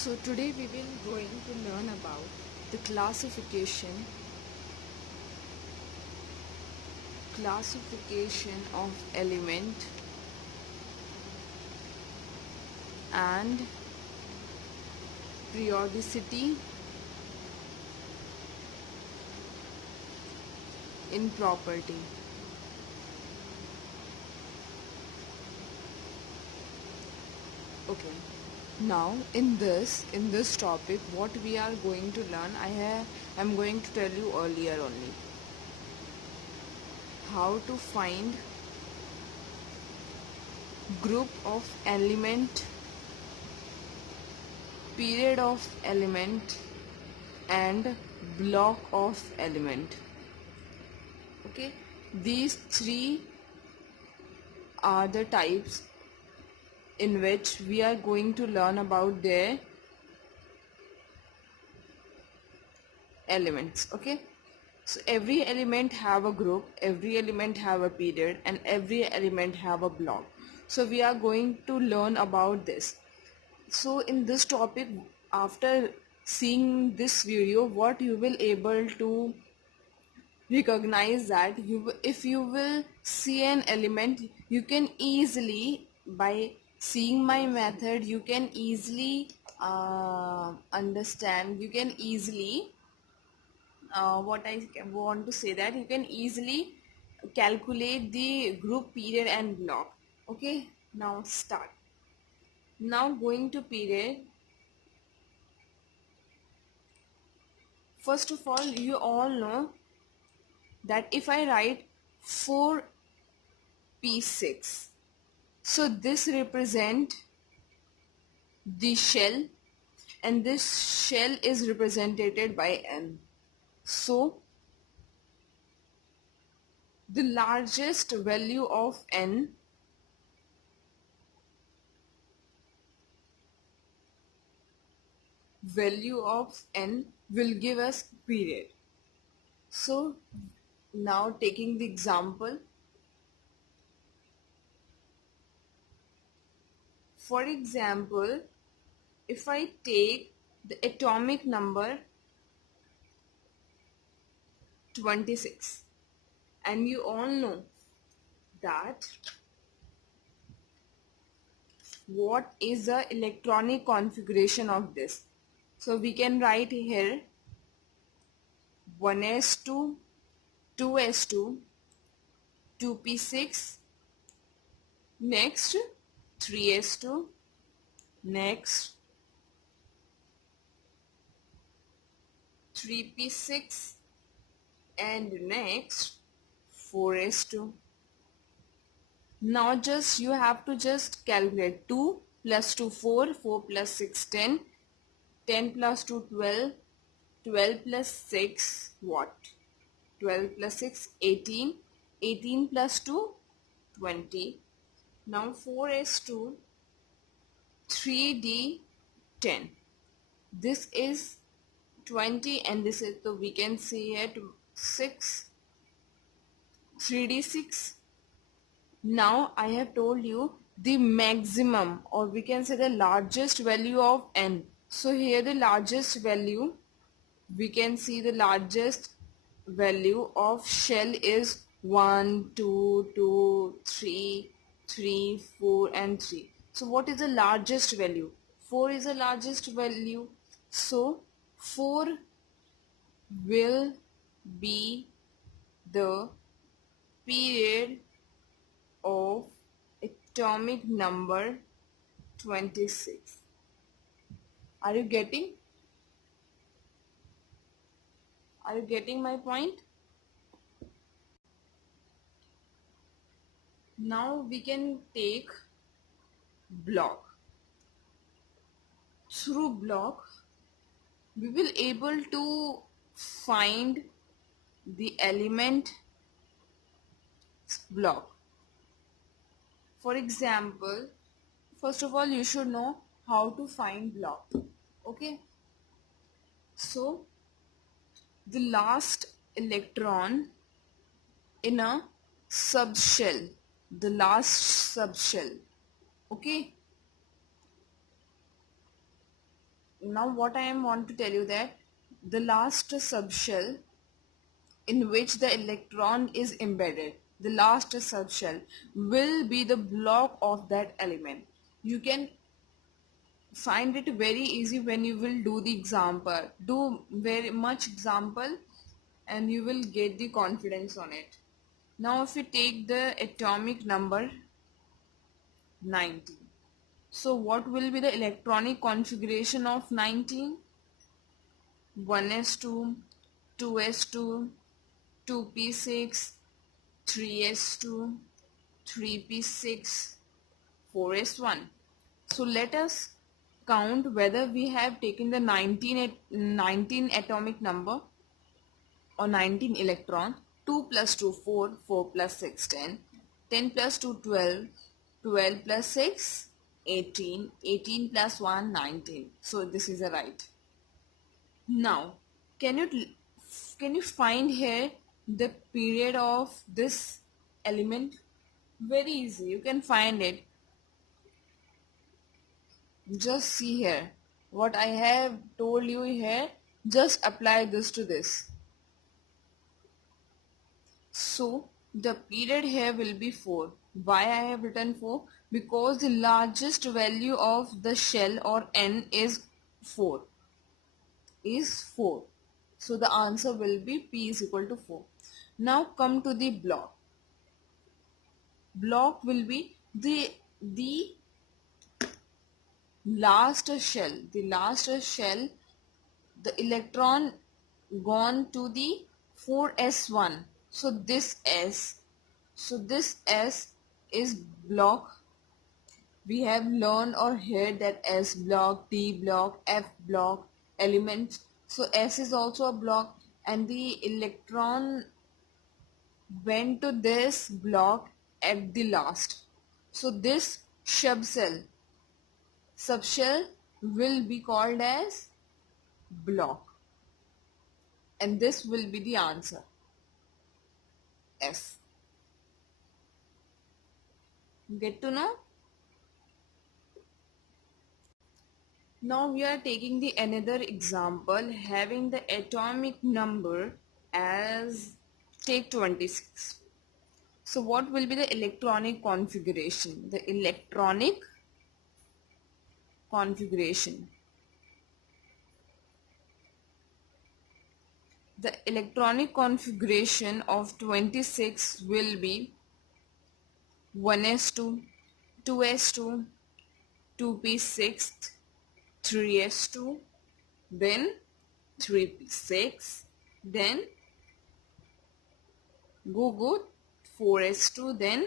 So today we will going to learn about the classification of element and periodicity in property. Okay. Now in this topic what we are going to learn, I'm going to tell you earlier only how to find group of element, period of element and block of element. Okay, these three are the types in which we are going to learn about their elements. Okay, so every element have a group, every element have a period, and every element have a block. So we are going to learn about this. So in this topic, after seeing this video, what you will able to recognize that if you will see an element, you can easily, by seeing my method, you can easily understand, you can easily what I want to say, that you can easily calculate the group, period and block. Okay, now start. Now going to period. First of all, you all know that if I write 4p6, so this represent the shell and this shell is represented by n. So the largest value of n will give us period. So now taking the example, for example, if I take the atomic number 26, and you all know that what is the electronic configuration of this. So we can write here 1s2, 2s2, 2p6, next 3s2, next 3p6 and next 4s2. Now just you have to just calculate 2 plus 2 4, 4 plus 6 10, 10 plus 2 12, 12 plus 6 what? 12 plus 6 18, 18 plus 2 20. Now 4s2, 3d 10. This is 20 and this is, so we can see here 6, 3d6. Now I have told you the maximum, or we can say the largest value of n. So here the largest value, we can see the largest value of shell is 1, 2, 2, 3, 3, 4 and 3. So what is the largest value? 4 is the largest value. So 4 will be the period of atomic number 26. Are you getting? Are you getting my point? Now we can take block. Through block, we will able to find the element block. For example, first of all, you should know how to find block. Okay. So the last electron in a subshell, the last subshell. Okay. Now what I am want to tell you that the last subshell in which the electron is embedded, the last subshell will be the block of that element. You can find it very easy when you will do the example. Do very much example and you will get the confidence on it. Now if we take the atomic number 19. So what will be the electronic configuration of 19? 1s2, 2s2, 2p6, 3s2, 3p6, 4s1. So let us count whether we have taken the 19 atomic number or 19 electron. 2 plus 2 4, 4 plus 6 10, 10 plus 2 12, 12 plus 6 18, 18 plus 1 19. So this is a right. Now can you find here the period of this element? Very easy, you can find it. Just see here what I have told you here, just apply this to this. So the period here will be 4. Why I have written 4? Because the largest value of the shell or n is 4. So the answer will be P is equal to 4. Now come to the block. Block will be the last shell. The last shell, the electron gone to the 4s1. So this S is block. We have learned or heard that S block, D block, F block elements. So S is also a block and the electron went to this block at the last. So this subshell will be called as block and this will be the answer, S. Get to know? Now we are taking the another example having the atomic number as, take 26. So what will be the electronic configuration? The electronic configuration. The electronic configuration of 26 will be 1s2, 2s2, 2p6, 3s2, then 3p6, then go 4s2, then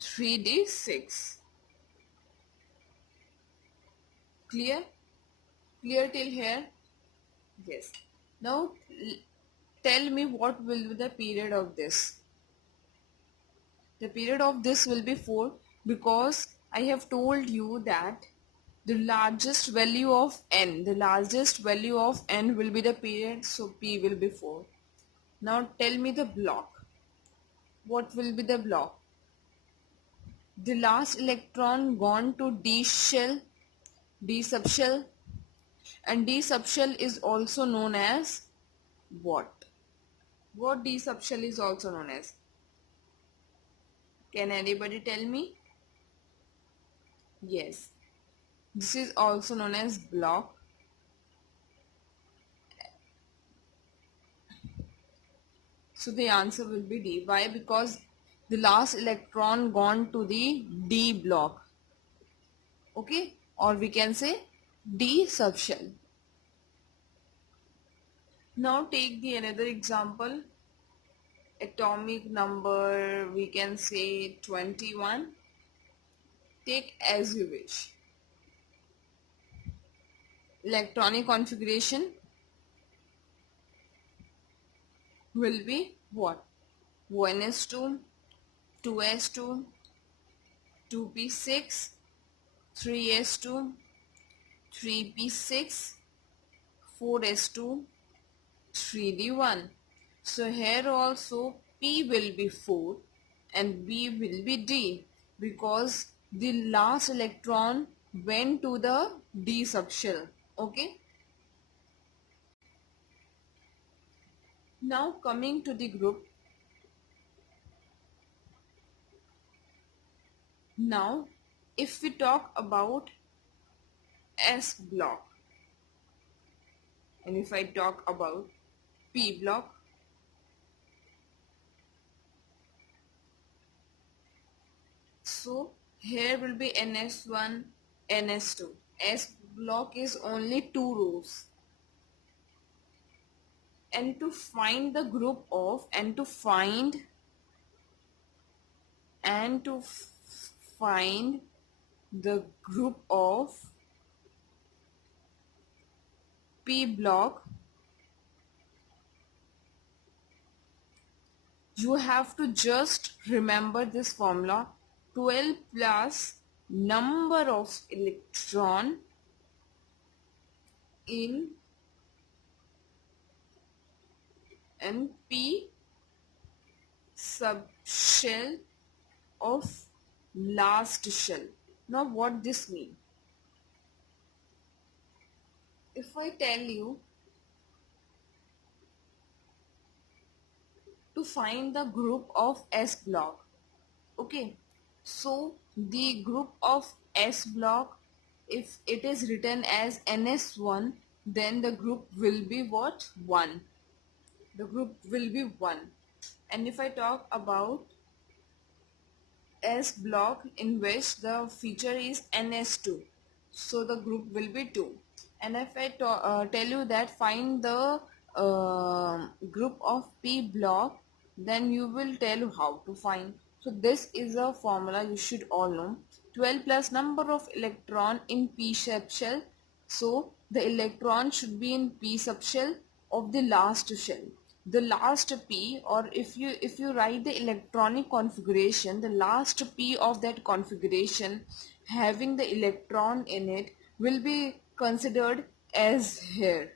3d6. Clear? Clear till here? Yes. Now tell me what will be the period of this. The period of this will be 4 because I have told you that the largest value of n will be the period, so P will be 4. Now tell me the block. What will be the block? The last electron gone to D subshell, and D subshell is also known as what? What D subshell is also known as? Can anybody tell me? Yes. This is also known as block. So the answer will be D. Why? Because the last electron gone to the D block. Okay? Or we can say D subshell. Now take the another example. Atomic number, we can say 21. Take as you wish. Electronic configuration will be what? 1s2, 2s2, 2p6, 3s2, 3p6, 4s2, 3d1. So here also P will be 4 and B will be D because the last electron went to the D subshell. Okay. Now coming to the group. Now if we talk about S block, and if I talk about P block, so here will be NS1, NS2. S block is only 2 rows. And to find the group of, and to find the group of P block, you have to just remember this formula: 12 plus number of electron in and P subshell of last shell. Now what this mean? If I tell you to find the group of S block, okay, so the group of S block, if it is written as NS1, then the group will be what? 1. The group will be 1. And if I talk about S block in which the feature is NS2, so the group will be 2. And if I tell you that find the group of P block, then you will tell how to find. So this is a formula you should all know: 12 plus number of electron in P subshell. So the electron should be in P subshell of the last shell. The last P, or if you write the electronic configuration, the last P of that configuration having the electron in it will be considered as here.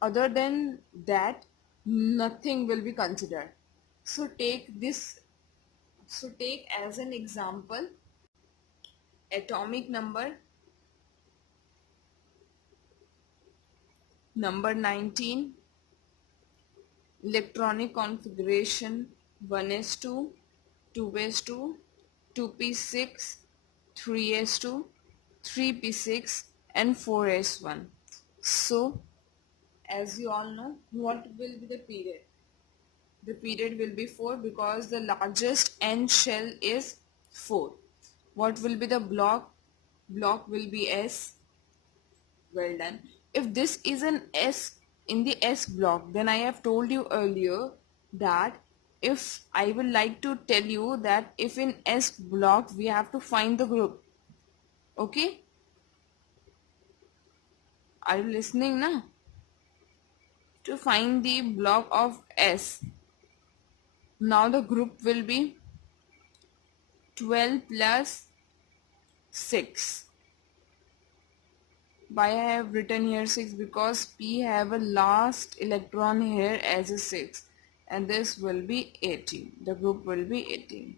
Other than that, nothing will be considered. So take as an example atomic number 19, electronic configuration 1s2, 2s2, 2p6, 3s2, 3p6 and 4s1. So as you all know, what will be the period? The period will be 4 because the largest N shell is 4. What will be the block? Block will be S. Well done. If this is an S in the S block, then I have told you earlier that if I will like to tell you that if in S block we have to find the group. Okay? Are you listening now? To find the block of S. Now the group will be 12 plus 6. Why I have written here 6? Because P have a last electron here as a 6, and this will be 18. The group will be 18.